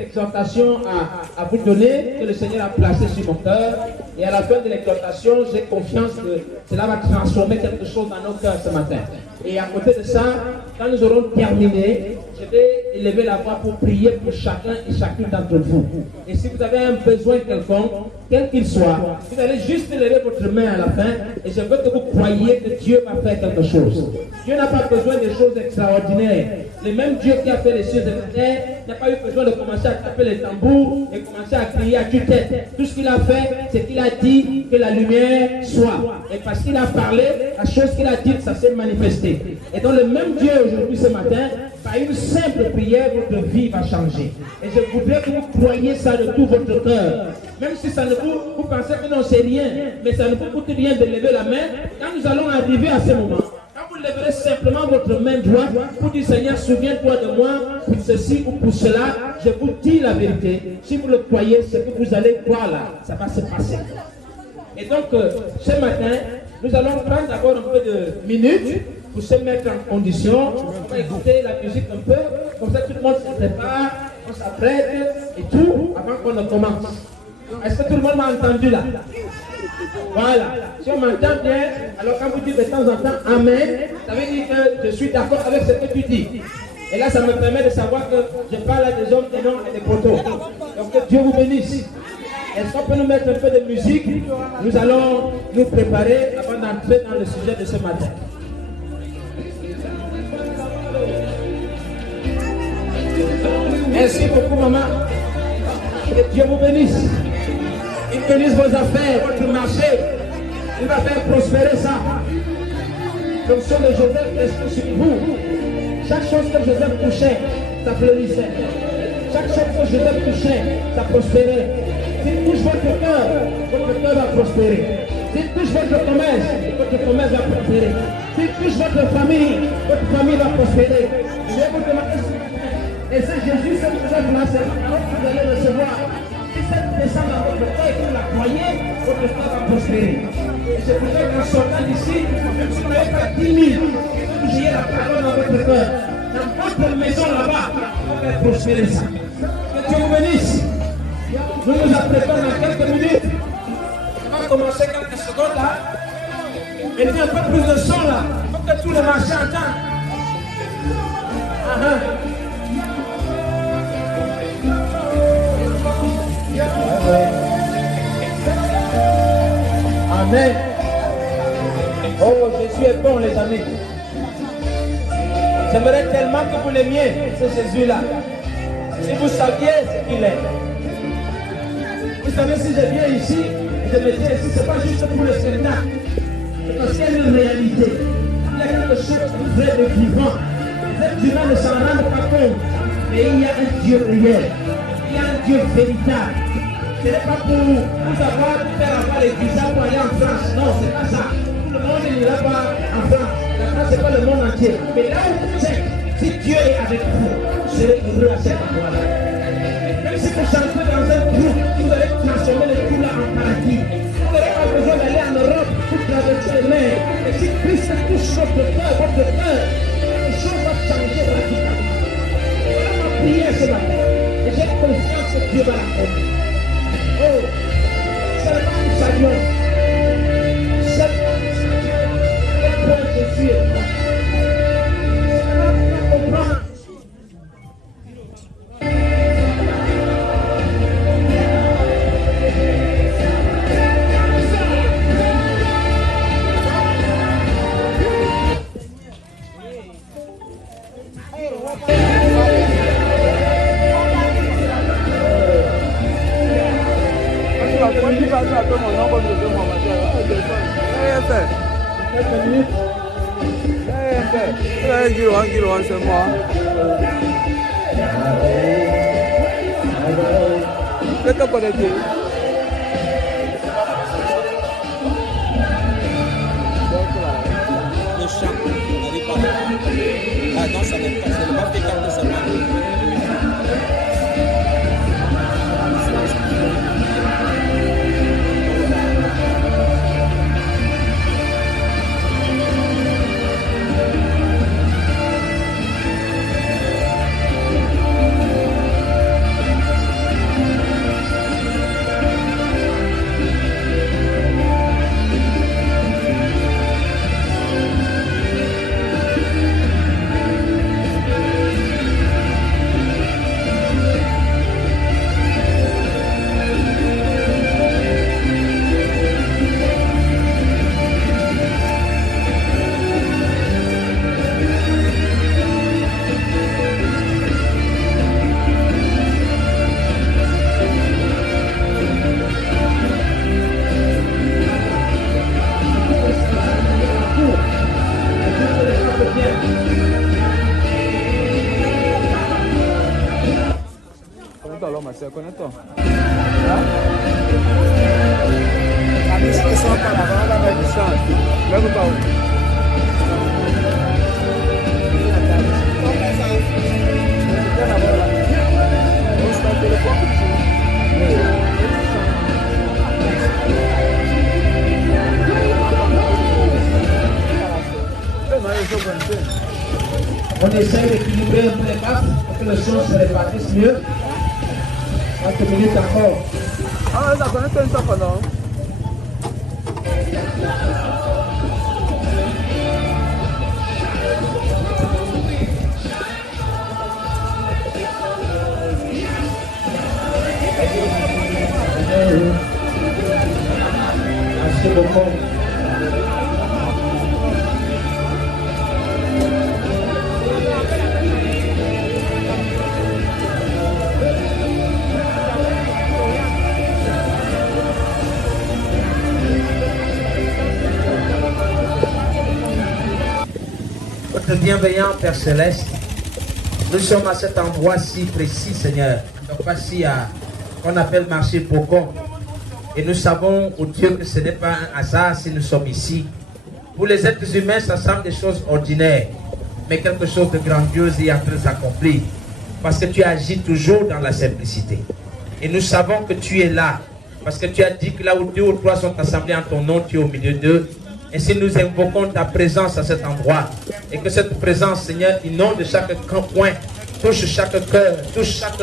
Exhortation à vous donner, que le Seigneur a placé sur mon cœur. Et à la fin de l'exhortation, j'ai confiance que cela va transformer quelque chose dans nos cœurs ce matin. Et à côté de ça, quand nous aurons terminé, je vais élever la voix pour prier pour chacun et chacune d'entre vous. Et si vous avez un besoin quelconque, quel qu'il soit, vous allez juste lever votre main à la fin et je veux que vous croyiez que Dieu va faire quelque chose. Dieu n'a pas besoin de choses extraordinaires. Le même Dieu qui a fait les cieux et la terre n'a pas eu besoin de commencer à taper les tambours et commencer à crier à tue-tête. Tout ce qu'il a fait, c'est qu'il a dit que la lumière soit. Et parce qu'il a parlé, la chose qu'il a dite, ça s'est manifesté. Et dans le même Dieu aujourd'hui, ce matin, par une simple prière, votre vie va changer. Et je voudrais que vous croyiez ça de tout votre cœur. Même si ça ne vous pensez que non, c'est rien, mais ça ne vous coûte rien de lever la main. Quand nous allons arriver à ce moment, quand vous lèverez simplement votre main droite pour dire Seigneur, souviens-toi de moi pour ceci ou pour cela, je vous dis la vérité. Si vous le croyez, ce que vous allez voir là, ça va se passer. Et donc, ce matin, nous allons prendre d'abord un peu de minutes pour se mettre en condition. On va écouter la musique un peu, comme ça tout le monde se prépare, on s'apprête et tout, avant qu'on ne commence. Est-ce que tout le monde m'a entendu là? Voilà. Si on m'entend bien, alors quand vous dites de temps en temps Amen, ça veut dire que je suis d'accord avec ce que tu dis. Et là, ça me permet de savoir que je parle à des hommes et non à des poteaux. Donc que Dieu vous bénisse. Est-ce qu'on peut nous mettre un peu de musique? Nous allons nous préparer avant d'entrer dans le sujet de ce matin. Merci beaucoup, maman. Que Dieu vous bénisse. Il bénisse vos affaires, votre marché. Il va faire prospérer ça. L'onction de Joseph reste sur vous. Chaque chose que Joseph touchait, ça fleurissait. Chaque chose que Joseph touchait, ça prospérait. S'il touche votre cœur va prospérer. S'il touche votre commerce va prospérer. S'il touche votre famille va prospérer. Je vais vous demander si et c'est Jésus, cette chose-là, c'est alors que vous allez recevoir. Si cette descend dans votre cœur et que vous la croyez, votre cœur va prospérer. Et c'est pour ça qu'en sortant d'ici, même si vous n'avez pas 10 000, vous ayez la parole dans votre cœur. Dans votre maison là-bas, on va faire prospérer ça. Que Dieu vous bénisse. Nous nous apprêtons dans quelques minutes. On va commencer quelques secondes là. Mettez un peu plus de son là, pour que tout le marché entende. Amen. Oh, Jésus est bon, les amis. J'aimerais tellement que vous l'aimiez, ce Jésus-là. Si vous saviez ce qu'il est. Vous savez, si je viens ici, je me dis ici, ce n'est pas juste pour le spectacle. C'est parce qu'il y a une réalité. Il y a quelque chose de vrai, de vivant. Les êtres humains ne s'en rendent pas compte. Mais il y a un Dieu réel. Il y a un Dieu véritable. Ce n'est pas pour faire avoir les visas pour aller en France. Non, c'est pas ça. Tout le monde n'ira pas en France. La France, c'est pas le monde entier. Mais là où vous êtes, si Dieu est avec vous, vous serez heureux à cet endroit-là. Même si vous chantez dans un trou, vous allez transformer le trou là en paradis. Vous n'aurez pas besoin d'aller en Europe pour traverser les mers. Et si Christ touche votre cœur, les choses vont changer radicalement. Voilà ma prière ce matin. Et j'ai confiance que Dieu va la faire. Oh, seulement nous savions. Seulement nous savions. Quel point Jésus est bon. Seulement nous comprenons. Le chant n'arrive pas. Ah non, ça n'aime pas. C'est le bas des cartes seulement. alors, ma soeur, connais-toi. La mission ne sort pas là-bas, on va mettre du change. Là, vous parlez. On essaie d'équilibrer un peu les masses pour que les choses se répartissent mieux. Quelques minutes encore. Ah, ça connaît un peu, non? Merci beaucoup. Votre bienveillant Père Céleste, nous sommes à cet endroit si précis, Seigneur. Donc voici à qu'on appelle marché Pocon. Et nous savons, au Dieu, que ce n'est pas un hasard si nous sommes ici. Pour les êtres humains, ça semble des choses ordinaires, mais quelque chose de grandiose et à très accompli. Parce que tu agis toujours dans la simplicité. Et nous savons que tu es là. Parce que tu as dit que là où 2 ou 3 sont assemblés en ton nom, tu es au milieu d'eux. Ainsi nous invoquons ta présence à cet endroit. Et que cette présence, Seigneur, inonde chaque coin, touche chaque cœur, touche chaque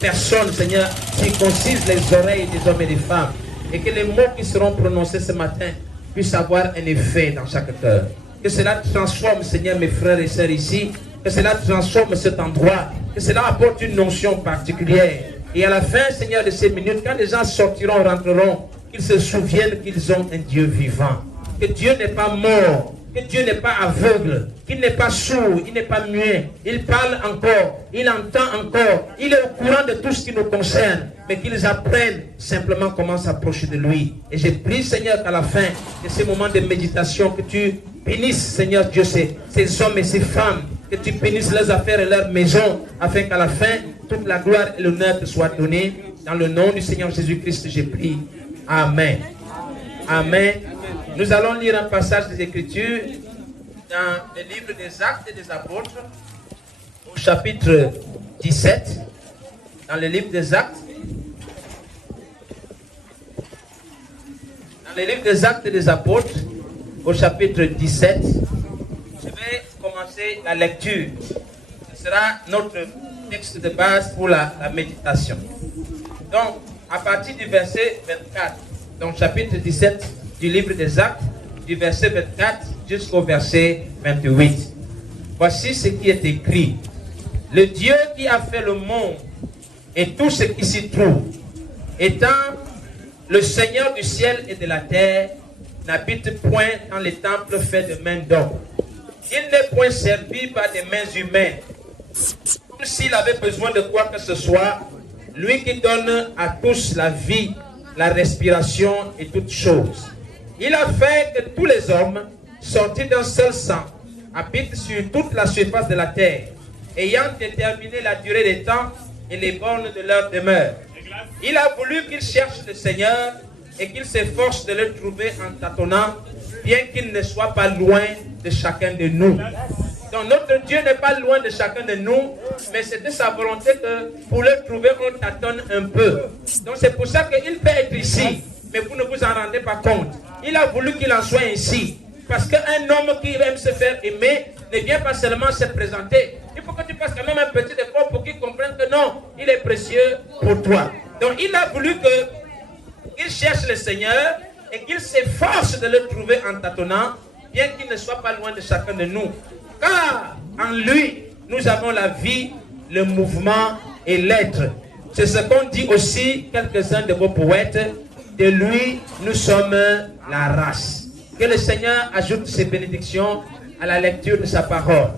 personne, Seigneur, circoncise les oreilles des hommes et des femmes. Et que les mots qui seront prononcés ce matin puissent avoir un effet dans chaque cœur. Que cela transforme, Seigneur, mes frères et sœurs ici. Que cela transforme cet endroit. Que cela apporte une notion particulière. Et à la fin, Seigneur, de ces minutes, quand les gens sortiront, rentreront, qu'ils se souviennent qu'ils ont un Dieu vivant. Que Dieu n'est pas mort, que Dieu n'est pas aveugle, qu'il n'est pas sourd, il n'est pas muet. Il parle encore, il entend encore, il est au courant de tout ce qui nous concerne, mais qu'ils apprennent simplement comment s'approcher de lui. Et je prie, Seigneur, qu'à la fin de ces moments de méditation, que tu bénisses, Seigneur Dieu, ces hommes et ces femmes, que tu bénisses leurs affaires et leurs maisons, afin qu'à la fin, toute la gloire et l'honneur te soient donnés. Dans le nom du Seigneur Jésus-Christ, j'ai prié. Amen. Amen. Nous allons lire un passage des Écritures dans le livre des Actes des Apôtres, au chapitre 17. Dans le livre des Actes. Dans le livre des Actes des Apôtres, au chapitre 17. Je vais commencer la lecture. Ce sera notre texte de base pour la méditation. Donc, à partir du verset 24, donc chapitre 17 du livre des Actes, du verset 24 jusqu'au verset 28. Voici ce qui est écrit. Le Dieu qui a fait le monde et tout ce qui s'y trouve, étant le Seigneur du ciel et de la terre, n'habite point dans les temples faits de mains d'hommes. Il n'est point servi par des mains humaines, comme s'il avait besoin de quoi que ce soit, lui qui donne à tous la vie, la respiration et toutes choses. Il a fait que tous les hommes, sortis d'un seul sang, habitent sur toute la surface de la terre, ayant déterminé la durée des temps et les bornes de leur demeure. Il a voulu qu'ils cherchent le Seigneur et qu'ils s'efforcent de le trouver en tâtonnant, bien qu'il ne soit pas loin de chacun de nous. Donc notre Dieu n'est pas loin de chacun de nous, mais c'est de sa volonté que pour le trouver, on tâtonne un peu. Donc c'est pour ça qu'il peut être ici, mais vous ne vous en rendez pas compte. Il a voulu qu'il en soit ainsi. Parce qu'un homme qui aime se faire aimer ne vient pas seulement se présenter. Il faut que tu fasses quand même un petit effort pour qu'il comprenne que non, il est précieux pour toi. Donc il a voulu qu'il cherche le Seigneur et qu'il s'efforce de le trouver en tâtonnant, bien qu'il ne soit pas loin de chacun de nous. Car en lui, nous avons la vie, le mouvement et l'être. C'est ce qu'ont dit aussi quelques-uns de vos poètes. De lui, nous sommes la race. Que le Seigneur ajoute ses bénédictions à la lecture de sa parole.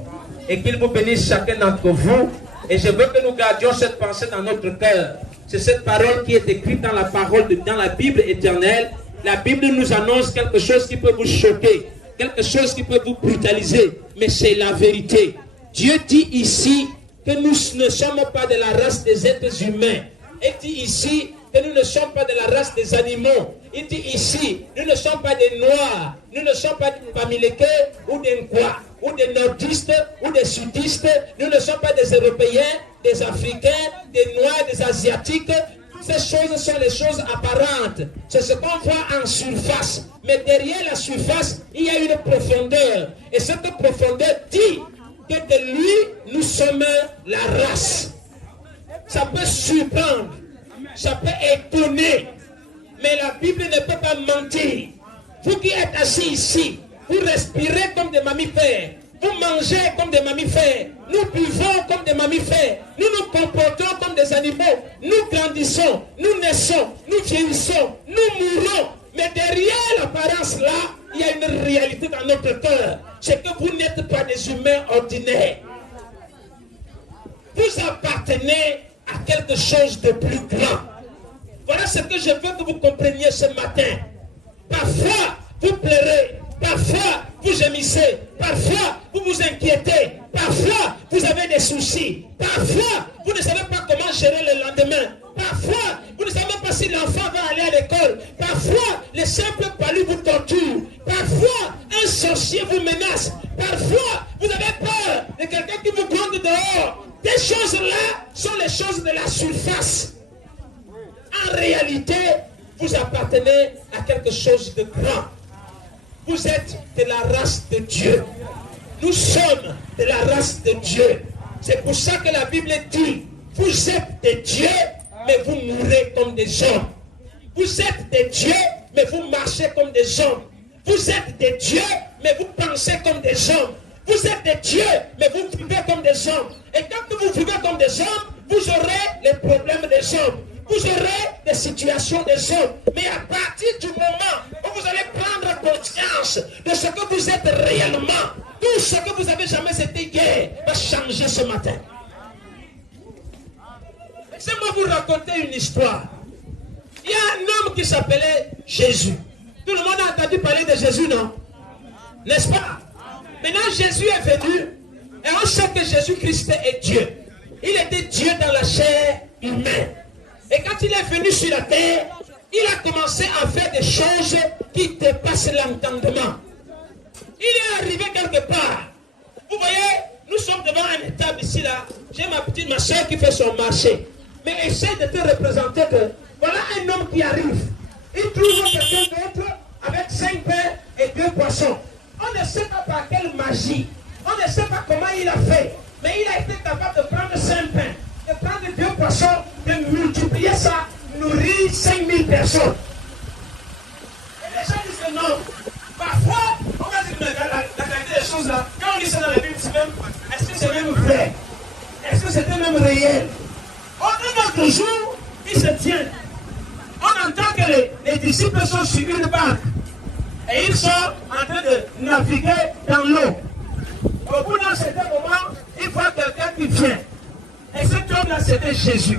Et qu'il vous bénisse chacun d'entre vous. Et je veux que nous gardions cette pensée dans notre cœur. C'est cette parole qui est écrite dans la parole, dans la Bible éternelle. La Bible nous annonce quelque chose qui peut vous choquer, quelque chose qui peut vous brutaliser. Mais c'est la vérité. Dieu dit ici que nous ne sommes pas de la race des êtres humains. Il dit ici que nous ne sommes pas de la race des animaux. Il dit ici, nous ne sommes pas des Noirs, nous ne sommes pas des Bamileke ou des Nkwa, ou des Nordistes, ou des Sudistes, nous ne sommes pas des Européens, des Africains, des Noirs, des Asiatiques. Toutes ces choses sont les choses apparentes. C'est ce qu'on voit en surface. Mais derrière la surface, il y a une profondeur. Et cette profondeur dit que de lui, nous sommes la race. Ça peut surprendre, ça peut étonner, mais la Bible ne peut pas mentir. Vous qui êtes assis ici, vous respirez comme des mammifères, vous mangez comme des mammifères, nous buvons comme des mammifères, nous nous comportons comme des animaux, nous grandissons, nous naissons, nous vieillissons, nous mourons. Mais derrière l'apparence là, il y a une réalité dans notre cœur. C'est que vous n'êtes pas des humains ordinaires. Vous appartenez à quelque chose de plus grand. Voilà ce que je veux que vous compreniez ce matin. Parfois, vous pleurez. Parfois, vous gémissez. Parfois, vous vous inquiétez. Parfois, vous avez des soucis. Parfois, vous ne savez pas comment gérer le lendemain. Parfois, vous ne savez pas si l'enfant va aller à l'école. Parfois, les simples palus vous torturent. Parfois, un sorcier vous menace. Parfois, vous avez peur de quelqu'un qui vous gronde dehors. Ces choses-là sont les choses de la surface. En réalité, vous appartenez à quelque chose de grand. Vous êtes de la race de Dieu. Nous sommes de la race de Dieu. C'est pour ça que la Bible dit, vous êtes de Dieu, mais vous mourrez comme des hommes. Vous êtes de Dieu, mais vous marchez comme des hommes. Vous êtes de Dieu, mais vous pensez comme des hommes. Vous êtes de Dieu, mais vous vivez comme des hommes. Et quand vous vivez comme des hommes, vous aurez les problèmes des hommes. Vous aurez des situations des hommes. Mais à partir du moment où vous allez prendre conscience de ce que vous êtes réellement, tout ce que vous avez jamais été hier va changer ce matin. Laissez-moi vous raconter une histoire. Il y a un homme qui s'appelait Jésus. Tout le monde a entendu parler de Jésus, non? N'est-ce pas? Maintenant, Jésus est venu et on sait que Jésus-Christ est Dieu. Il était Dieu dans la chair humaine. Et quand il est venu sur la terre, il a commencé à faire des choses qui dépassent l'entendement. Il est arrivé quelque part. Vous voyez, nous sommes devant un étable ici là. J'ai ma soeur qui fait son marché. Mais essaye de te représenter que voilà un homme qui arrive. Il trouve quelqu'un d'autre avec 5 pains et 2 poissons. On ne sait pas par quelle magie, on ne sait pas comment il a fait, mais il a été capable de prendre 5 pains, de prendre 2 poissons, de multiplier ça, nourrir 5000 personnes. Et les gens disent que non. Parfois, on va dire, mais la qualité des choses là, quand on lit ça dans la Bible, c'est même, est-ce que c'est même vrai? Est-ce que c'était même réel? Un autre jour, il se tient. On entend que les disciples sont sur une barque. Et ils sont en train de naviguer dans l'eau. Au bout d'un certain moment, il voit quelqu'un qui vient. Et cet homme-là, c'était Jésus.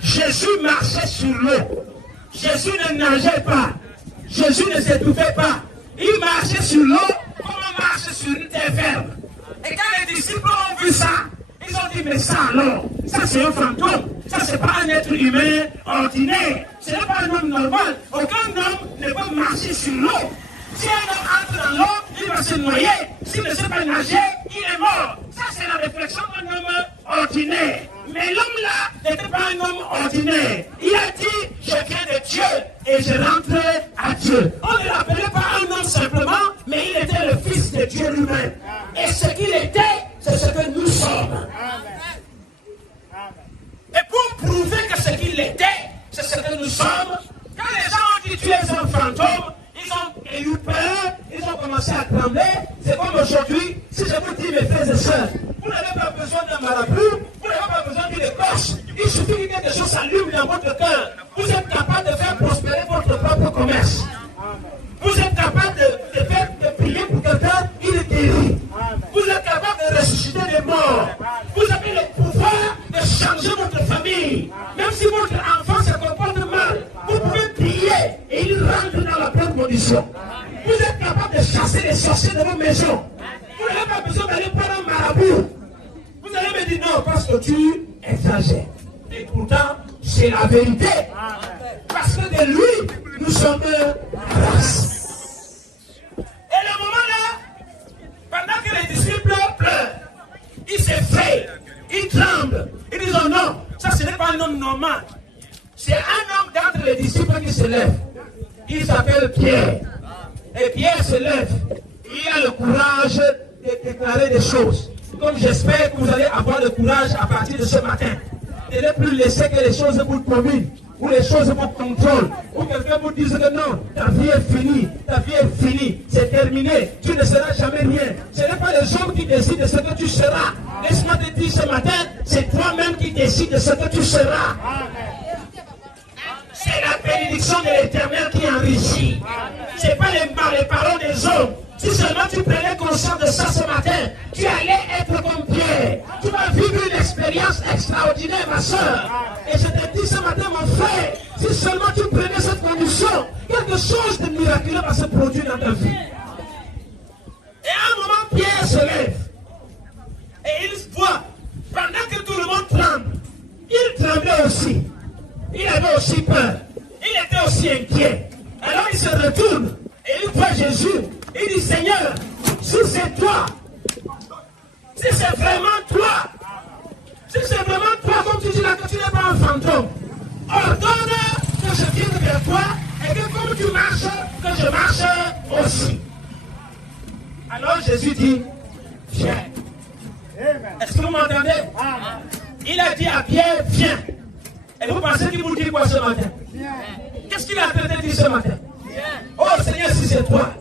Jésus marchait sur l'eau. Jésus ne nageait pas. Jésus ne s'étouffait pas. Il marchait sur l'eau comme on marche sur une terre ferme. Et quand les disciples ont vu ça, ils ont dit, mais ça alors, ça c'est un fantôme. Ça c'est pas un être humain ordinaire. Ce n'est pas un homme normal. Aucun homme ne peut marcher sur l'eau. Si un homme entre dans l'eau, il va se noyer. S'il ne sait pas nager, il est mort. Ça, c'est la réflexion d'un homme ordinaire. Mais l'homme là n'était pas un homme ordinaire. Il a dit, je viens de Dieu et je rentre à Dieu. On ne l'appelait pas un homme simplement, mais il était le Fils de Dieu lui-même. Et ce qu'il était, c'est ce que nous sommes. Et pour prouver que ce qu'il était, c'est ce que nous sommes, quand les gens ont dit tu es un fantôme, ils ont eu peur, ils ont commencé à trembler. C'est comme aujourd'hui, si je vous dis mes frères et sœurs, vous n'avez pas besoin d'un marabout, vous n'avez pas besoin d'une écorce. Il suffit que quelque chose s'allume dans votre cœur. Vous êtes capable de faire prospérer votre propre commerce. Vous êtes capable de prier pour quelqu'un, il est guéri. Vous êtes capable de ressusciter les morts. Vous avez le pouvoir de changer votre famille. Même si votre enfant se comporte mal, vous pouvez prier et il rentre dans la bonne condition. Vous êtes capable de chasser les sorciers de vos maisons. Vous n'avez pas besoin d'aller prendre un marabout. Vous allez me dire non parce que tu exagères. Et pourtant, c'est la vérité. Parce que de lui, nous sommes grâce. Et le moment là, pendant que les disciples pleurent, ils s'effrayent, ils tremblent, ils disent oh non, ça ce n'est pas un homme normal. C'est un homme d'entre les disciples qui se lève. Il s'appelle Pierre. Et Pierre se lève. Il a le courage de déclarer des choses. Comme j'espère que vous allez avoir le courage à partir de ce matin. De ne plus laisser que les choses vous dominent. Ou les choses vous contrôlent. Ou quelqu'un vous dise que non, ta vie est finie. Ta vie est finie. C'est terminé. Tu ne seras jamais rien. Ce n'est pas les hommes qui décident de ce que tu seras. Laisse-moi te dire ce matin, c'est toi-même qui décides de ce que tu seras. C'est la bénédiction de l'Éternel qui enrichit. Ce n'est pas les paroles des hommes. Si seulement tu prenais conscience de ça ce matin, tu allais être comme Pierre. Tu vas vivre une expérience extraordinaire, ma soeur. Et je te dis ce matin, mon frère, si seulement tu prenais cette condition, quelque chose de miraculeux va se produire dans ta vie. Et à un moment, Pierre se lève. Et il voit, pendant que tout le monde tremble, il tremblait aussi. Il avait aussi peur. Il était aussi inquiet. Alors il se retourne et il voit Jésus. Il dit Seigneur, si c'est toi, si c'est vraiment toi, si c'est vraiment toi, comme tu dis là, que tu n'es pas un fantôme, ordonne que je vienne vers toi et que comme tu marches, que je marche aussi. Alors Jésus dit, viens. Est-ce que vous m'entendez? Il a dit à Pierre, viens. Et vous pensez qu'il vous dit quoi ce matin? Qu'est-ce qu'il a traité de dire ce matin? Oh Seigneur, si c'est toi,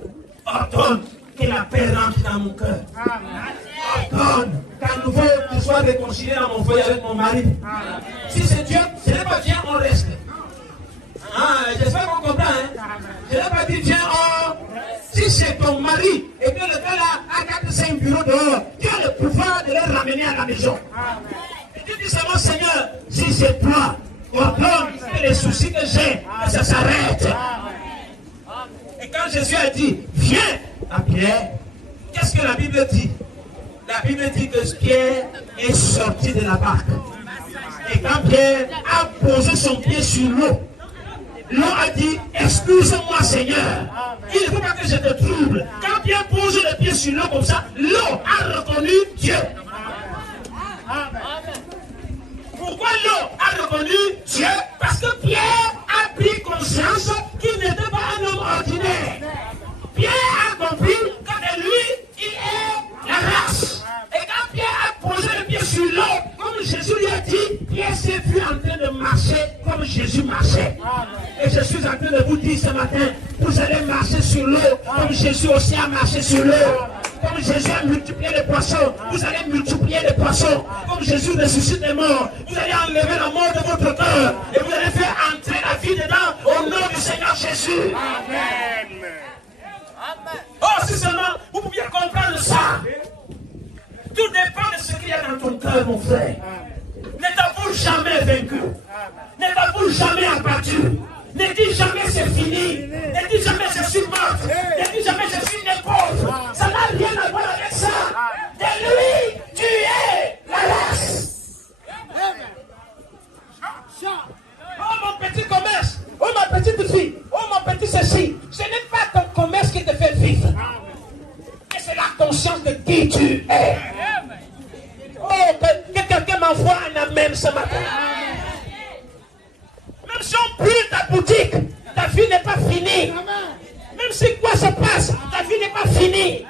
ordonne que la paix rentre dans mon cœur. Ordonne qu'à nouveau je sois réconcilié dans mon foyer avec mon mari. Si c'est Dieu, ce n'est pas viens, on reste. J'espère qu'on comprend. Je n'ai pas dit viens, si c'est ton mari et que le gars là a 4-5 bureaux dehors, tu as le pouvoir de le ramener à la maison. Et tu dis seulement Seigneur, si c'est toi, ordonne que les soucis que j'ai, que ça s'arrête. Et quand Jésus a dit, viens à Pierre, qu'est-ce que la Bible dit? La Bible dit que Pierre est sorti de la barque. Et quand Pierre a posé son pied sur l'eau, l'eau a dit, excuse-moi Seigneur, il ne faut pas que je te trouble. Quand Pierre pose le pied sur l'eau comme ça, l'eau a reconnu Dieu. Pourquoi l'eau a reconnu Dieu? Parce que Pierre a pris conscience qu'il n'était pas un homme ordinaire. Pierre a compris que de lui, il est la race. Et quand Pierre a posé le pied sur l'eau, comme Jésus lui a dit, Pierre s'est vu en train de marcher comme Jésus marchait. Et je suis en train de vous dire ce matin, vous allez marcher sur l'eau comme Jésus aussi a marché sur l'eau. Comme Jésus a multiplié les poissons, vous allez multiplier les poissons. Comme Jésus ressuscite les morts, vous allez enlever la mort de votre cœur. Et vous allez faire entrer la vie dedans au nom du Seigneur Jésus. Amen. Oh, si seulement vous pouviez comprendre ça. Tout dépend de ce qu'il y a dans ton cœur, mon frère. Ne t'avoue jamais vaincu. Ne t'avoue jamais abattu. Ne dis jamais c'est fini. Ne dis jamais je suis mort. Ne dis jamais je suis né pauvre. Ça n'a rien à voir avec ça. De lui, tu es la race. Oh mon petit commerce. Oh ma petite fille. Oh mon petit ceci. Ce n'est pas ton commerce qui te fait vivre. Mais c'est la conscience de qui tu es. Oh, que quelqu'un m'envoie un amen ce matin. Même si on brûle ta boutique, ta vie n'est pas finie. Même si quoi se passe, ta vie n'est pas finie.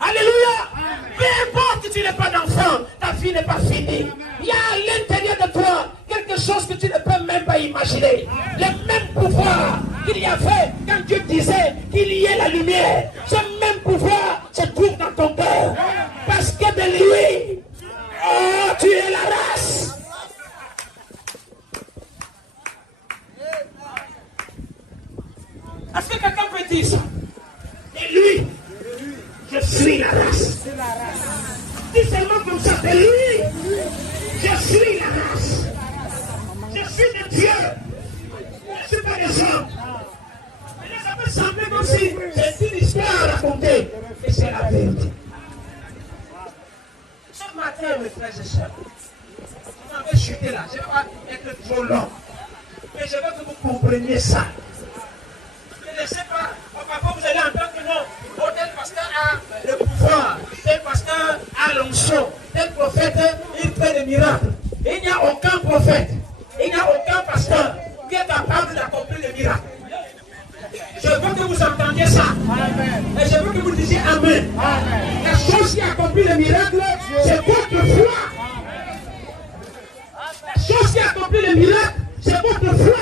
Alléluia. Peu importe si tu n'es pas d'enfant, ta vie n'est pas finie. Il y a à l'intérieur de toi quelque chose que tu ne peux même pas imaginer. Le même pouvoir qu'il y avait quand Dieu disait qu'il y ait la lumière. Ce même pouvoir se trouve dans ton cœur. Parce que de lui, oh, tu es la race. Est-ce que quelqu'un peut dire ça? Et lui, je suis la race. Dis seulement comme ça, de lui, je suis la race. Je suis de Dieu. Je ne suis pas des hommes. Mais là, ça peut sembler comme si c'est une histoire à raconter. Et c'est la vérité. Ce matin, mes frères et sœurs, on avait chuté là. Je ne vais pas être trop long. je veux que vous compreniez ça. Ne laissez pas, parfois vous allez entendre que non, tel pasteur a le pouvoir, tel pasteur a l'onction, tel prophète, il fait des miracles. Il n'y a aucun prophète, il n'y a aucun pasteur qui est capable d'accomplir les miracles. Je veux que vous entendiez ça. Amen. Et je veux que vous disiez Amen. Amen. La chose qui accomplit le miracle, c'est votre foi. La chose qui accomplit le miracle, c'est votre foi.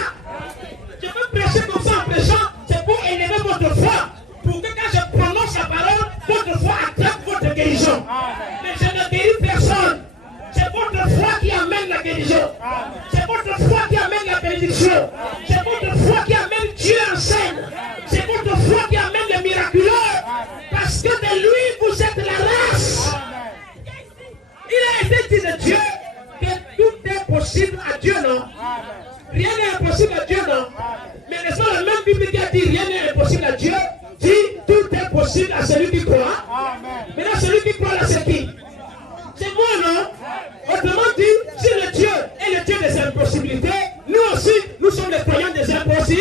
Je veux prêcher comme ça en prêchant, c'est pour élever votre foi. Pour que quand je prononce la parole, votre foi attrape votre guérison. Mais je ne guéris personne. C'est votre foi qui amène la guérison. C'est votre foi qui amène la bénédiction. C'est votre foi qui amène Dieu en scène. C'est votre foi qui amène le miraculeux. Parce que de lui, vous êtes la race. Il a été dit de Dieu que tout est possible à Dieu, non? Rien n'est impossible à Dieu, non? Mais n'est-ce pas la même Bible qui a dit rien n'est impossible à Dieu? Dit tout est possible à celui qui croit. Maintenant, celui qui croit là, c'est qui? C'est moi, non? Autrement dit, si le Dieu est le Dieu des impossibilités, nous aussi, nous sommes les croyants des impossibles.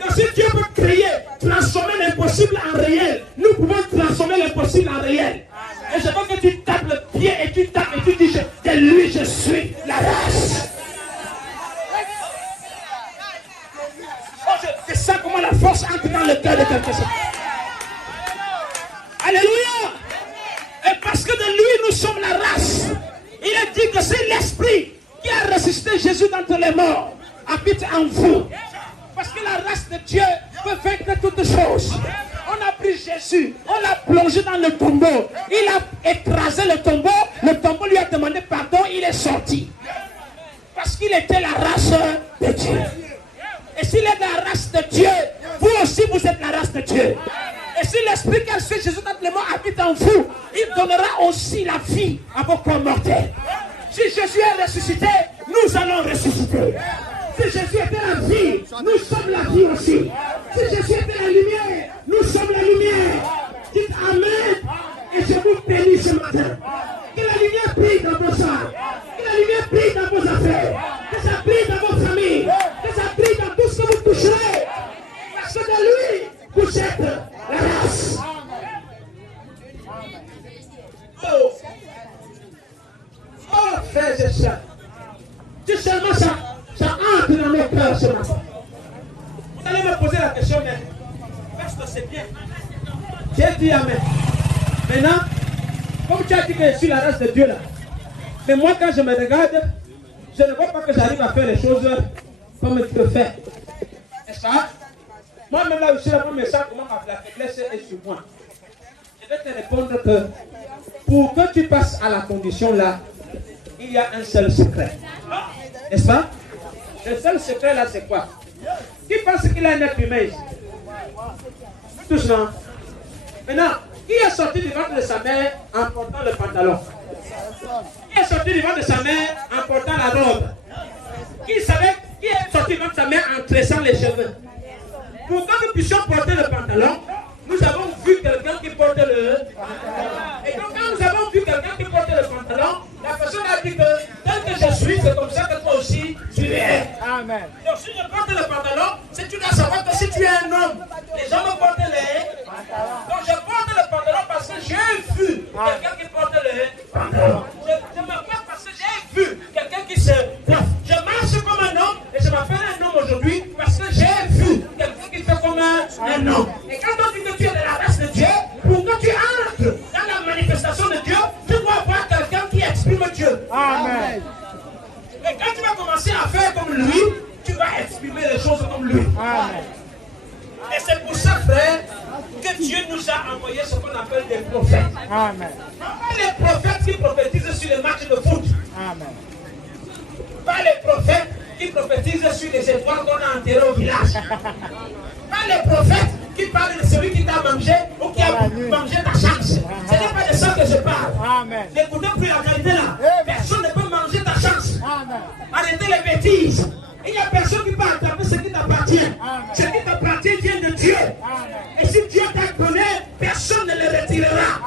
Donc si Dieu peut créer, transformer l'impossible en réel, nous pouvons transformer l'impossible en réel. Et je veux que tu tapes le pied et tu tapes et tu dis, de lui je suis la race. Oh, je sens comment la force entre dans le cœur de quelqu'un. Alléluia. Et parce que de lui nous sommes la race. Il a dit que c'est l'esprit qui a ressuscité Jésus d'entre les morts habite en vous. Parce que la race de Dieu peut vaincre toutes choses. On a pris Jésus, on l'a plongé dans le tombeau. Il a écrasé le tombeau lui a demandé pardon, il est sorti. Parce qu'il était la race de Dieu. Et s'il est la race de Dieu, vous aussi vous êtes la race de Dieu. Et si l'esprit qui a fait Jésus dans les morts habite en vous, il donnera aussi la vie à vos corps mortels. Si Jésus est ressuscité, nous allons ressusciter. Si Jésus était la vie, nous sommes la vie aussi. Si Jésus était la lumière, nous sommes la lumière. Dites Amen. Et je vous bénis ce matin. Que la lumière brille dans vos âmes. Que la lumière brille dans vos affaires. Que ça brille dans vos familles. Que ça brille dans tout ce que vous toucherez. Parce que de lui, vous êtes la race. Oh, oh frères et sœurs. Si seulement ça entre dans nos cœurs ce matin. Vous allez me poser la question, mais parce que c'est bien. J'ai dit Amen. Maintenant, comme tu as dit que je suis la race de Dieu là, mais moi quand je me regarde, je ne vois pas que j'arrive à faire les choses comme tu peux faire. Est-ce ça? Moi-même là aussi, moi, je me sens comment la faiblesse est sur moi. Je vais te répondre que pour que tu passes à la condition là, il y a un seul secret. N'est-ce pas? Le seul secret là, c'est quoi? Qui pense qu'il a un être humain ici? Tous non. Maintenant, qui est sorti du ventre de sa mère en portant le pantalon? Qui est sorti du ventre de sa mère en portant la robe? Qui est sorti du ventre de sa mère en tressant les cheveux? Pour que nous puissions porter le pantalon, nous avons vu quelqu'un qui porte le pantalon. Et donc quand nous avons vu quelqu'un qui porte le pantalon, la personne a dit que tel que je suis, c'est comme ça que toi aussi tu es. Amen. Donc si je porte le pantalon, c'est tu dois savoir que si tu es un homme, les hommes portent les pantalons. Donc je porte le pantalon parce que j'ai vu quelqu'un qui porte le pantalon. Je me porte parce que j'ai vu quelqu'un qui se coiffe. Je marche comme un homme et je m'appelle un homme aujourd'hui parce que j'ai vu quelqu'un qui fait comme un homme. Et quand on dit que tu es de la race de Dieu, pour que tu entres dans la manifestation de Dieu, tu dois avoir quelqu'un qui exprime Dieu. Amen. Et quand tu vas commencer à faire comme lui, tu vas exprimer les choses comme lui. Amen. Et c'est pour ça, frère, que Dieu nous a envoyé ce qu'on appelle des prophètes. Amen. Pas les prophètes qui prophétisent sur les matchs de foot. Amen. Pas les prophètes qui prophétisent sur les étoiles qu'on a enterrées au village. Pas les prophètes qui parlent de celui qui t'a mangé ou qui a mangé ta chance. Ce n'est pas de ça que je parle. N'écoutez plus la réalité là. Personne ne peut manger ta chance. Arrêtez les bêtises. Il n'y a personne qui peut attraper ce qui t'appartient. Ce qui t'appartient vient de Dieu. Et si Dieu t'a donné, personne ne le retirera.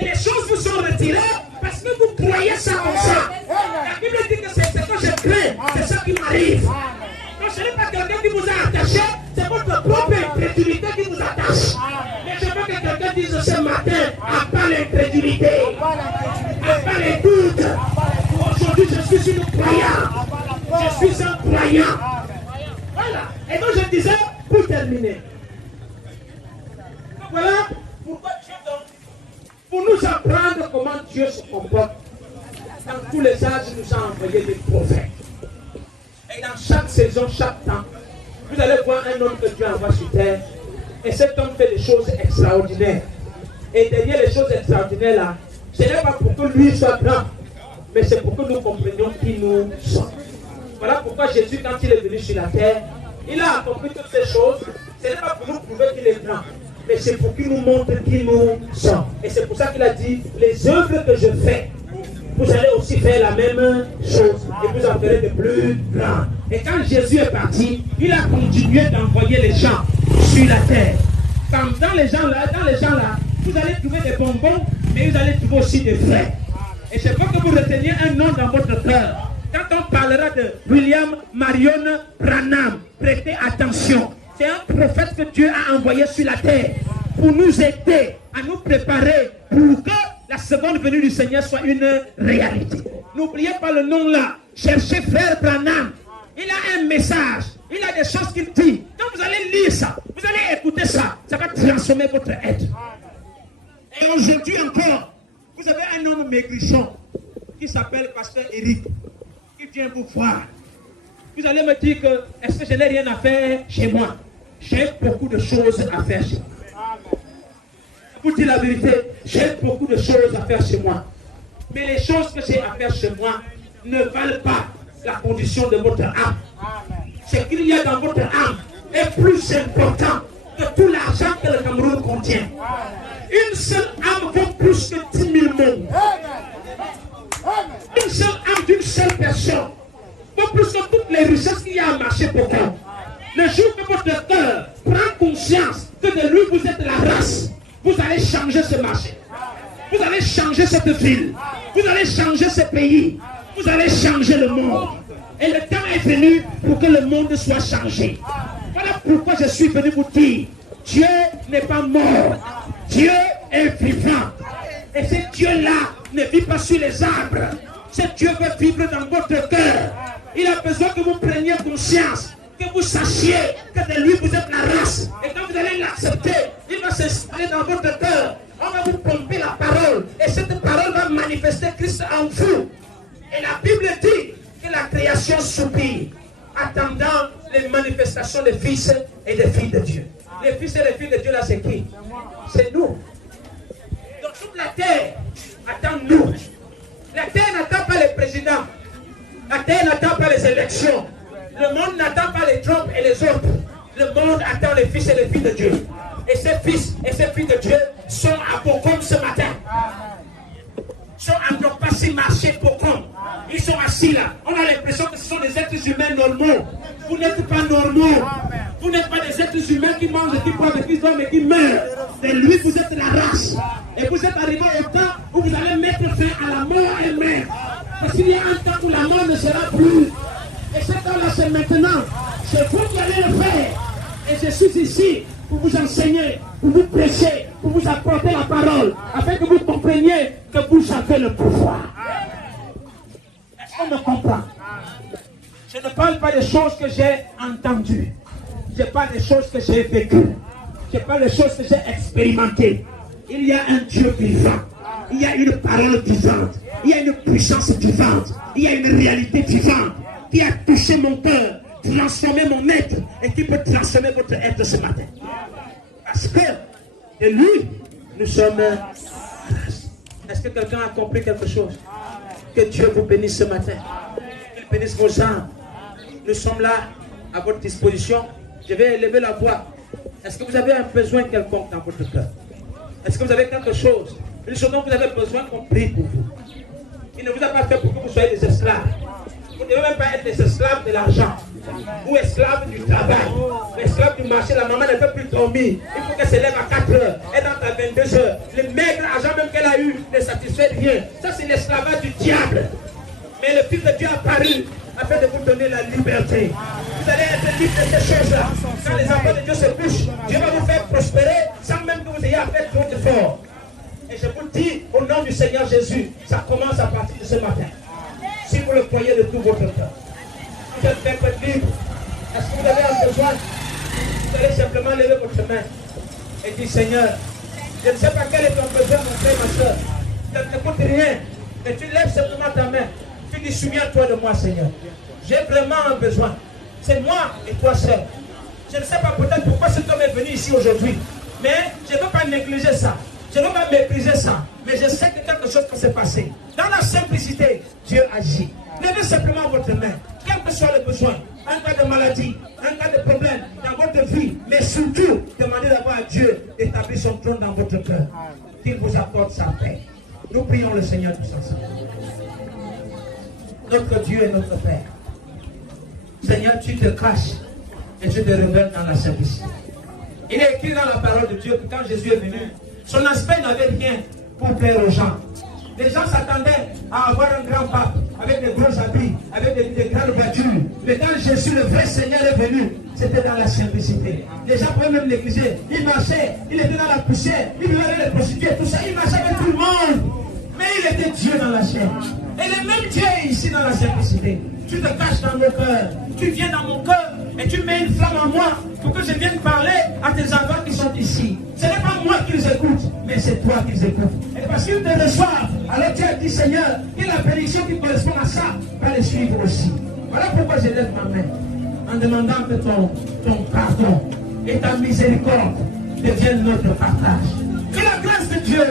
Et les choses vous sont retirées parce que vous croyez ça comme ça. La Bible dit que c'est ce que je crée, c'est ça qui m'arrive. vous a attaché, c'est votre propre incrédulité qui vous attache. Mais je veux que quelqu'un dise ce matin, à part l'incrédulité, à part les doutes, aujourd'hui je suis une croyante. Je suis un croyant. Voilà. Et donc je disais, pour terminer, voilà pourquoi Dieu donne, pour nous apprendre comment Dieu se comporte. Dans tous les âges, il nous a envoyé des prophètes. Et dans chaque saison, chaque temps, vous allez voir un homme que Dieu envoie sur terre. Et cet homme fait des choses extraordinaires. Et derrière les choses extraordinaires là, ce n'est pas pour que lui soit grand, mais c'est pour que nous comprenions qui nous sommes. Voilà pourquoi Jésus, quand il est venu sur la terre, il a accompli toutes ces choses. Ce n'est pas pour nous prouver qu'il est grand, mais c'est pour qu'il nous montre qui nous sommes. Et c'est pour ça qu'il a dit, les œuvres que je fais, vous allez aussi faire la même chose et vous en ferez de plus grands. Et quand Jésus est parti, il a continué d'envoyer les gens sur la terre. Comme dans les gens là, vous allez trouver des bonbons, mais vous allez trouver aussi des frais. Et c'est pour que vous reteniez un nom dans votre cœur. Quand on parlera de William Marion Branham, prêtez attention. C'est un prophète que Dieu a envoyé sur la terre pour nous aider à nous préparer pour que la seconde venue du Seigneur soit une réalité. N'oubliez pas le nom là. Cherchez frère Branham. Il a un message. Il a des choses qu'il dit. Quand vous allez lire ça, vous allez écouter ça, ça va transformer votre être. Et aujourd'hui encore, vous avez un homme maigrichon qui s'appelle Pasteur Eric, qui vient vous voir. Vous allez me dire que est-ce que je n'ai rien à faire chez moi? J'ai beaucoup de choses à faire chez moi. Pour dire la vérité, j'ai beaucoup de choses à faire chez moi. Mais les choses que j'ai à faire chez moi ne valent pas la condition de votre âme. Ce qu'il y a dans votre âme est plus important que tout l'argent que le Cameroun contient. Une seule âme vaut plus que 10 000 mondes. Une seule âme d'une seule personne vaut plus que toutes les richesses qu'il y a à marcher pour vous. Le jour que votre cœur prend conscience que de lui vous êtes la race, vous allez changer ce marché. Vous allez changer cette ville. Vous allez changer ce pays. Vous allez changer le monde. Et le temps est venu pour que le monde soit changé. Voilà pourquoi je suis venu vous dire, Dieu n'est pas mort. Dieu est vivant. Et ce Dieu-là ne vit pas sur les arbres. Ce Dieu veut vivre dans votre cœur. Il a besoin que vous preniez conscience, que vous sachiez que de lui vous êtes la race. Et quand vous allez l'accepter, il va s'installer dans votre cœur. On va vous pomper la parole. Et cette parole va manifester Christ en vous. Et la Bible dit que la création soupire, attendant les manifestations des fils et des filles de Dieu. Les fils et les filles de Dieu, là, c'est qui? C'est nous. Donc toute la terre attend nous. La terre n'attend pas les présidents. La terre n'attend pas les élections. Le monde n'attend pas les Trump et les autres. Le monde attend les fils et les filles de Dieu. Et ces fils et ces filles de Dieu sont à Bocom ce matin. Sont à Dropassi marché Bocom. Ils sont assis là. On a l'impression que ce sont des êtres humains normaux. Vous n'êtes pas normaux. Vous n'êtes pas des êtres humains qui mangent, qui boivent, qui dorment et qui meurent. De lui, vous êtes la race. Et vous êtes arrivé au temps où vous allez mettre fin à la mort elle-même. Parce qu'il y a un temps où la mort ne sera plus. Et ce temps-là, c'est maintenant. C'est vous qui allez le faire. Et je suis ici pour vous enseigner, pour vous prêcher, pour vous apporter la parole, afin que vous compreniez que vous avez le pouvoir. Est-ce qu'on me comprend? Je ne parle pas des choses que j'ai entendues. Je parle des choses que j'ai vécues. Je parle des choses que j'ai expérimentées. Il y a un Dieu vivant. Il y a une parole vivante. Il y a une puissance vivante. Il y a une réalité vivante qui a touché mon cœur, transformé mon être et qui peut transformer votre être ce matin. Parce que de lui, nous sommes. Est-ce que quelqu'un a compris quelque chose? Que Dieu vous bénisse ce matin. Qu'il bénisse vos âmes. Nous sommes là à votre disposition. Je vais élever la voix. Est-ce que vous avez un besoin quelconque dans votre cœur? Est-ce que vous avez quelque chose? Une chose dont vous avez besoin qu'on prie pour vous. Il ne vous a pas fait pour que vous soyez des esclaves. Vous ne devez même pas être des esclaves de l'argent. Ou esclaves du travail. Esclaves du marché. La maman ne peut plus dormir. Il faut qu'elle se lève à 4 heures. Elle entre à 22 heures. Le maigre argent même qu'elle a eu ne satisfait rien. Ça, c'est l'esclavage du diable. Mais le Fils de Dieu est apparu afin de vous donner la liberté. Vous allez être libre de ces choses-là. Quand les enfants de Dieu se couchent, Dieu va vous faire prospérer sans même que vous ayez à faire trop d'efforts. Et je vous le dis, au nom du Seigneur Jésus, ça commence à partir de ce matin. Si vous le croyez de tout votre cœur. Vous êtes être libre. Est-ce que vous avez un besoin? Vous allez simplement lever votre main et dire, Seigneur, je ne sais pas quel est ton besoin, mon frère, ma soeur. Ça ne coûte rien. Mais tu lèves simplement ta main. Tu dis, souviens-toi de moi, Seigneur. J'ai vraiment un besoin. C'est moi et toi seul. Je ne sais pas peut-être pourquoi cet homme est venu ici aujourd'hui. Mais je ne veux pas négliger ça. Je ne veux pas mépriser ça. Mais je sais que quelque chose peut se passer. Dans la simplicité, Dieu agit. Levez simplement votre main. Quel que soit le besoin. Un cas de maladie, un cas de problème dans votre vie. Mais surtout, demandez d'abord à Dieu d'établir son trône dans votre cœur. Qu'il vous apporte sa paix. Nous prions le Seigneur tous ensemble. Notre Dieu et notre Père. Seigneur, tu te caches et tu te révèles dans la simplicité. Il est écrit dans la parole de Dieu que quand Jésus est venu, son aspect n'avait rien pour plaire aux gens. Les gens s'attendaient à avoir un grand pape avec des gros habits, avec des grandes voitures. Mais quand Jésus, le vrai Seigneur, est venu, c'était dans la simplicité. Les gens pouvaient même négliger. Il marchait, il était dans la poussière, il vivait avec les prostituées, tout ça. Il marchait avec tout le monde. Mais il était Dieu dans la chair. Et le même Dieu est ici dans la simplicité. Tu te caches dans nos cœurs. Tu viens dans mon cœur et tu mets une flamme en moi pour que je vienne parler à tes enfants qui sont ici. Ce n'est pas moi qui les écoute, mais c'est toi qui les écoutes. Et parce qu'ils te reçoivent, alors tu as dit, Seigneur, que la bénédiction qui correspond à ça va les suivre aussi. Voilà pourquoi je lève ma main en demandant que ton pardon et ta miséricorde deviennent notre partage. Que la grâce de Dieu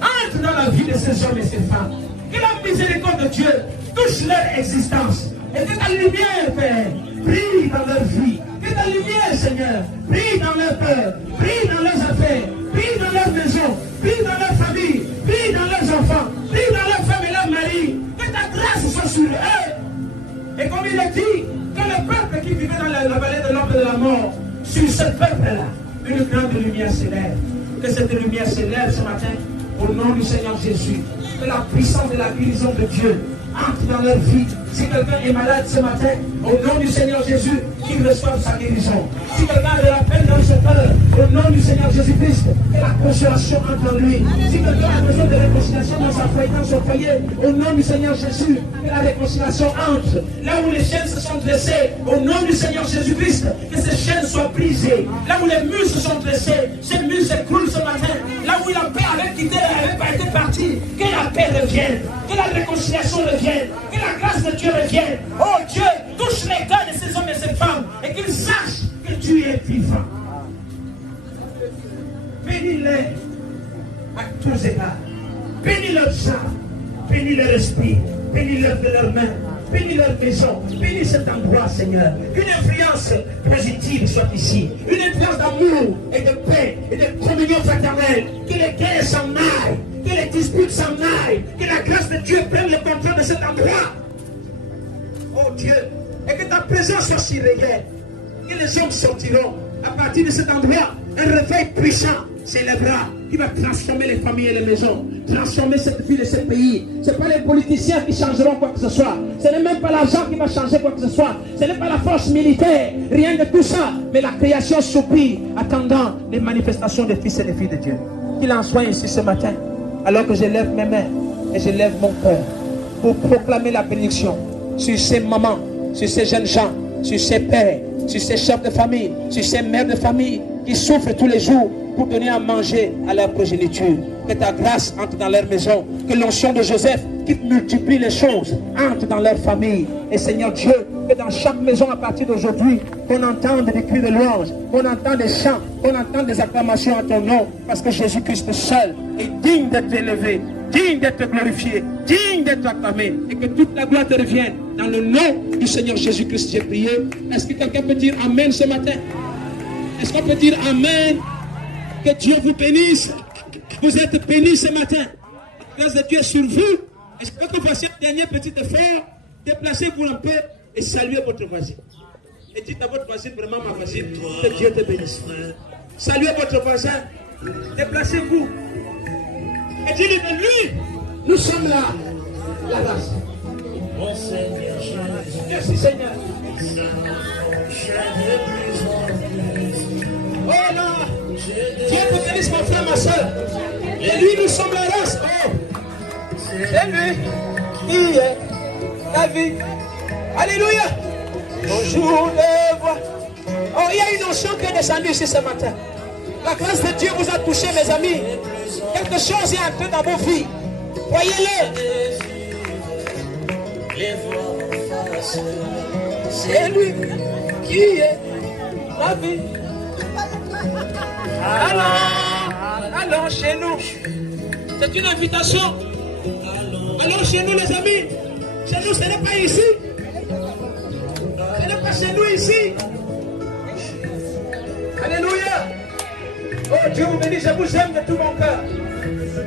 entre dans la vie de ces hommes et ces femmes. Que la miséricorde de Dieu touche leur existence. Et que ta lumière, Père, brille dans leur vie. Que ta lumière, Seigneur, brille dans leur cœur, brille dans leurs affaires, brille dans leur maison, brille dans leur famille, brille dans leurs enfants, brille dans leur femme et leur mari. Que ta grâce soit sur eux. Et comme il a dit, que le peuple qui vivait dans la vallée de l'ombre de la mort, sur ce peuple-là, une grande lumière s'élève. Que cette lumière s'élève ce matin, au nom du Seigneur Jésus. Que la puissance de la guérison de Dieu entre dans leur vie. Si quelqu'un est malade ce matin, au nom du Seigneur Jésus, qu'il reçoive sa guérison. Si quelqu'un a de la peine dans son cœur, au nom du Seigneur Jésus-Christ, que la consolation entre en lui. Si quelqu'un a besoin de réconciliation dans sa foyer, dans son foyer, au nom du Seigneur Jésus, que la réconciliation entre. Là où les chaînes se sont dressées, au nom du Seigneur Jésus-Christ, que ces chaînes soient brisées. Là où les murs se sont dressés, ces murs s'écroulent ce matin. Là où la paix avait quitté, avait pas été partie, que la paix revienne, que la réconciliation revienne, que la grâce de Dieu revienne. Oh Dieu, touche les cœurs de ces hommes et ces femmes et qu'ils sachent que tu es vivant. Bénis-les à tous égards. Bénis leurs âmes, bénis leur esprit, bénis l'œuvre de leurs mains, bénis leur maison, bénis cet endroit, Seigneur. Une influence positive soit ici, une influence d'amour et de paix et de communion fraternelle. Que les guerres s'en aillent, que les disputes s'en aillent, que la grâce de Dieu prenne le contrôle de cet endroit. Oh Dieu, et que ta présence soit si réelle, que les hommes sortiront à partir de cet endroit. Un réveil puissant s'élèvera qui va transformer les familles et les maisons, transformer cette ville et ce pays. Ce n'est pas les politiciens qui changeront quoi que ce soit. Ce n'est même pas l'argent qui va changer quoi que ce soit. Ce n'est pas la force militaire, rien de tout ça. Mais la création soupire, attendant les manifestations des fils et des filles de Dieu. Qu'il en soit ainsi ce matin, alors que je lève mes mains et je lève mon cœur pour proclamer la bénédiction sur ces mamans, sur ces jeunes gens, sur ces pères, sur ces chefs de famille, sur ces mères de famille qui souffrent tous les jours pour donner à manger à leur progéniture. Que ta grâce entre dans leur maison, que l'onction de Joseph qui multiplie les choses entre dans leur famille. Et Seigneur Dieu, que dans chaque maison à partir d'aujourd'hui, qu'on entende des cris de louange, qu'on entende des chants, qu'on entende des acclamations à ton nom, parce que Jésus-Christ seul est digne d'être élevé, digne d'être glorifié, digne d'être acclamé, et que toute la gloire te revienne. Dans le nom du Seigneur Jésus-Christ, j'ai prié. Est-ce que quelqu'un peut dire Amen ce matin? Est-ce qu'on peut dire Amen? Que Dieu vous bénisse. Vous êtes bénis ce matin. La grâce de Dieu est sur vous. Est-ce que vous fassiez un dernier petit effort? Déplacez-vous un peu et saluez votre voisine. Et dites à votre voisine, vraiment ma voisine, que Dieu te bénisse. Saluez votre voisin. Déplacez-vous. Et dites de lui, nous sommes là. La grâce. Merci Seigneur. Oh là, Dieu te bénisse mon frère, ma soeur. Et lui, nous sommes la race. Oh, c'est lui qui est la vie. Alléluia. Bonjour, le voix. Oh, il y a une onction qui est descendue ici ce matin. La grâce de Dieu vous a touché, mes amis. Quelque chose est entré dans vos vies. Voyez-le. C'est lui qui est la vie. Allons chez nous. C'est une invitation. Allons chez nous, les amis. Chez nous, ce n'est pas ici. Ce n'est pas chez nous ici. Alléluia. Oh, Dieu vous bénisse, je vous aime de tout mon cœur.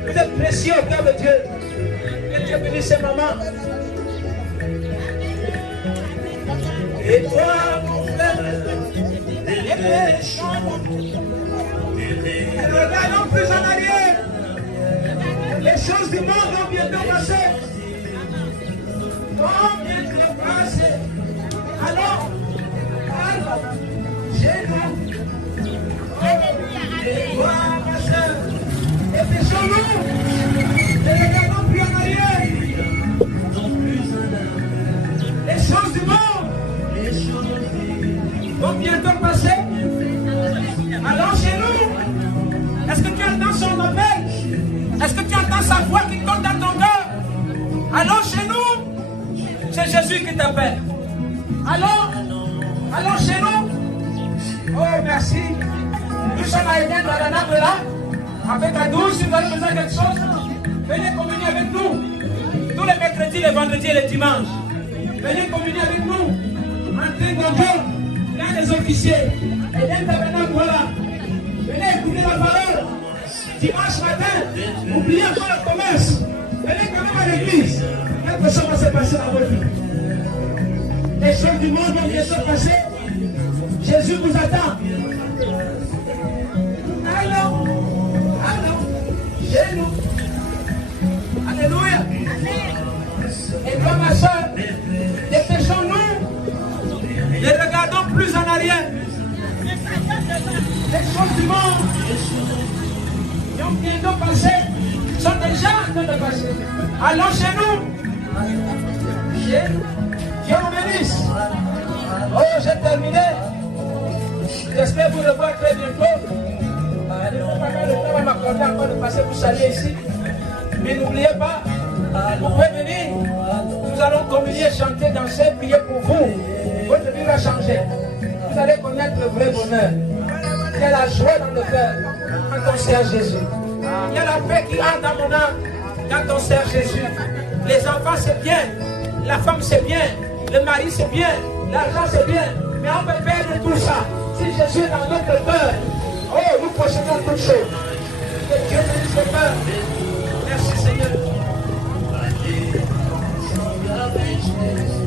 Vous êtes précieux au cœur de Dieu. Que Dieu bénisse maman. Et toi, mon frère, ne regardons plus en arrière. Les choses du monde vont bientôt passer. Vont bientôt passer. Alors, chez nous. Et toi, ma soeur, dépêchons-nous. Ne regardons plus en arrière. Les choses du monde vont bientôt passer. Allons chez nous. Est-ce que tu entends son appel? Est-ce que tu entends sa voix qui tombe dans ton cœur? Allons chez nous. C'est Jésus qui t'appelle. Allons chez nous. Oh, merci. Nous sommes à Eden, dans la nappe là. Avec la douce, si vous avez besoin de quelque chose, venez communier avec nous. Tous les mercredis, les vendredis et les dimanches. Venez communier avec nous. Entrez dans Dieu, l'un des officiers. Eden Tabernacle, voilà. Venez écouter la parole. Dimanche matin, oubliez encore le commerce. Venez quand même à l'église. Quelque chose va se passer dans votre vie. Les choses du monde vont bientôt passer. Jésus vous attend. Allons chez nous. Alléluia. Et toi, ma soeur, dépêchons-nous. Ne regardons plus en arrière. Les choses du monde qui ont bientôt passé sont déjà en train de passer. Allons chez nous. Chez nous. Dieu vous bénisse. Oh, j'ai terminé. J'espère vous revoir très bientôt. Le temps va m'accorder encore de passer pour saluer ici. Mais n'oubliez pas, vous pouvez venir. Nous allons communier, chanter, danser, prier pour vous. Votre vie va changer. Vous allez connaître le vrai bonheur. Il y a la joie dans le cœur quand on sert Jésus. Il y a la paix qui entre dans mon âme quand on sert Jésus. Les enfants c'est bien, la femme c'est bien, le mari c'est bien, l'argent c'est bien. Mais on peut perdre tout ça si Jésus est dans notre cœur. Oh, nous possédons toutes choses. Que Dieu bénisse le cœur. Merci Seigneur.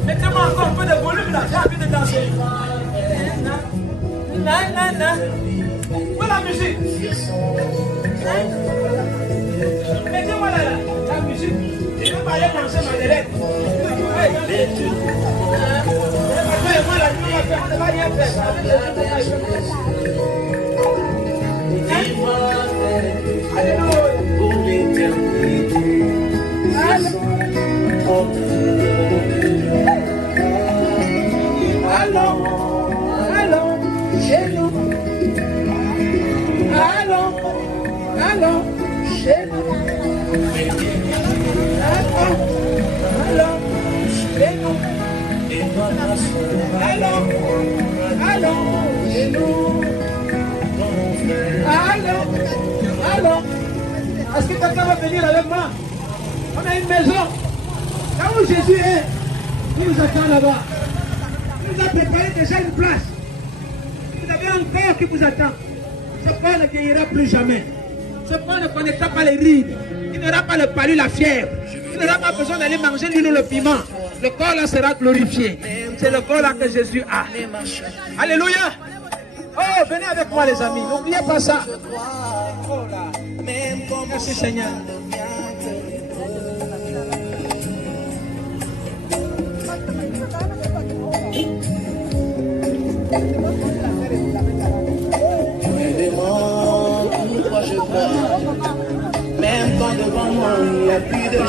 Mettez-moi encore un peu de volume là, j'ai envie de danser. Où est la musique? Mettez-moi là, la musique. Je ne peux pas aller danser ma délègue. Moi la nuit, on ne va rien faire. Alléluia. Pour l'éternité. Allons chez nous. Allons chez nous. Allons chez nous. Allons chez nous. Allons. Est-ce que quelqu'un va venir avec moi? On a une maison. Là où Jésus est, il nous attend là-bas. Il nous a préparé déjà une place. Vous avez un corps qui vous attend. Ce corps ne vieillira plus jamais. Ce corps ne connaîtra pas les rides. Il n'aura pas le palu, la fièvre. Il n'aura pas besoin d'aller manger l'huile ou le piment. Le corps là sera glorifié. C'est le corps là que Jésus a. Alléluia. Oh, venez avec moi les amis. N'oubliez pas ça. Oh là. Merci Seigneur.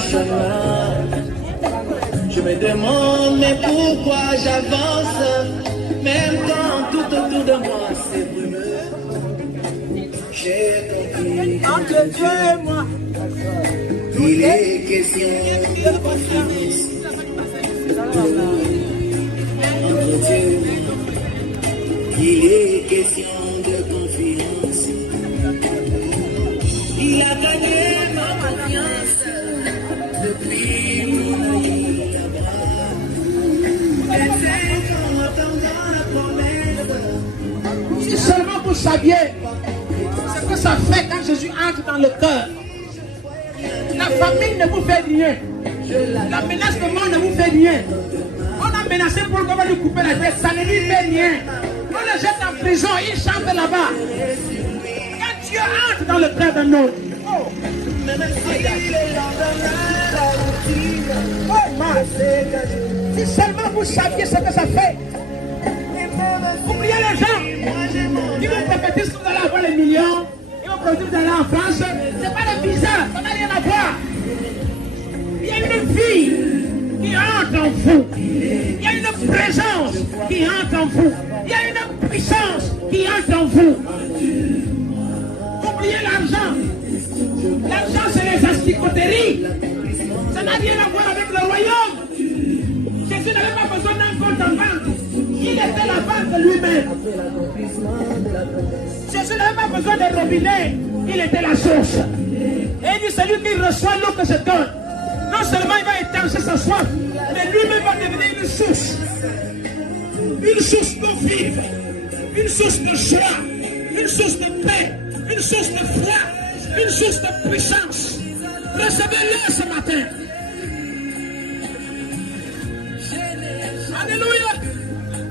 chemin. Je me demande mais pourquoi j'avance, même quand tout autour de moi c'est brumeux. J'ai compris Entre Dieu et moi, il est question de confiance. Entre Dieu et moi, il est question de confiance. Il a gagné ma confiance depuis mon ami Abraham. 25 ans attendant la promesse. Si seulement vous saviez ce que ça fait quand Jésus entre dans le cœur. La famille ne vous fait rien. La menace de mort ne vous fait rien. On a menacé pour qu'on va lui couper la tête, ça ne lui fait rien. On le jette en prison, il chante là-bas. Quand Dieu entre dans le cœur d'un homme, si seulement vous saviez ce que ça fait. Oubliez les gens. Ils vont prophétiser que vous allez avoir les millions. Ils vont prophétiser que vous allez en France. Ce n'est pas le visa, ça n'a rien à voir. Il y a une vie qui entre en vous. Il y a une présence qui entre en vous. Il y a une puissance qui entre en vous. Oubliez l'argent. L'argent, c'est les asticoteries. Ça n'a rien à voir avec le royaume. Jésus n'avait pas besoin d'un compte en banque. Il était la banque lui-même. Jésus n'avait pas besoin de robinet. Il était la source. Et il dit, celui qui reçoit l'eau que je donne, non seulement il va étancher sa soif, mais lui-même va devenir une source. Une source d'eau vive. Une source de joie. Une source de paix. Une source de foi. Une source de puissance. Recevez-le ce matin. Alléluia.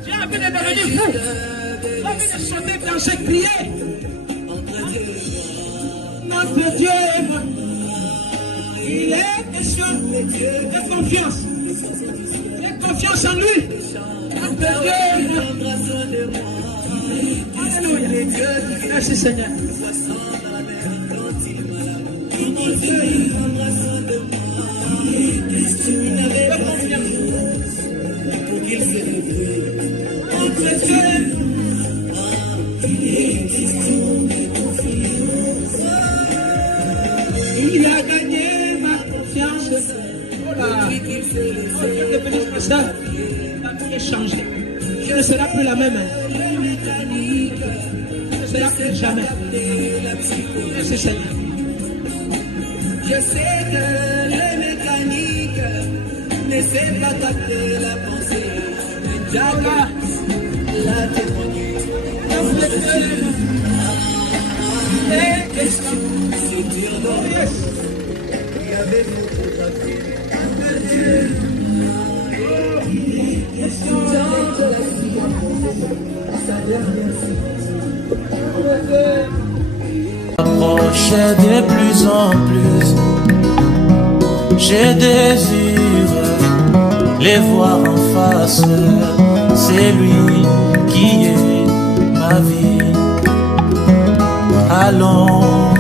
J'ai envie de devenir fou. J'ai envie de chanter, danser, crier. Notre Dieu est moi. Il est question de confiance. J'ai confiance en lui. Notre Dieu est moi. Alléluia. Merci Seigneur. Pour qu'il se retrouve entre Dieu et moi. Il a gagné ma confiance. Oh là, Dieu ne bénisse pas ça. La vie est changée. Je ne serai plus la même. Je ne serai plus jamais. Merci Seigneur. Je sais que le mécanique ne sait pas capter la pensée. Mais Jacques l'a témoigné. C'est dur d'oublier. Il y avait photographie. Approchait de plus en plus. J'ai désiré les voir en face. C'est lui qui est ma vie. Allons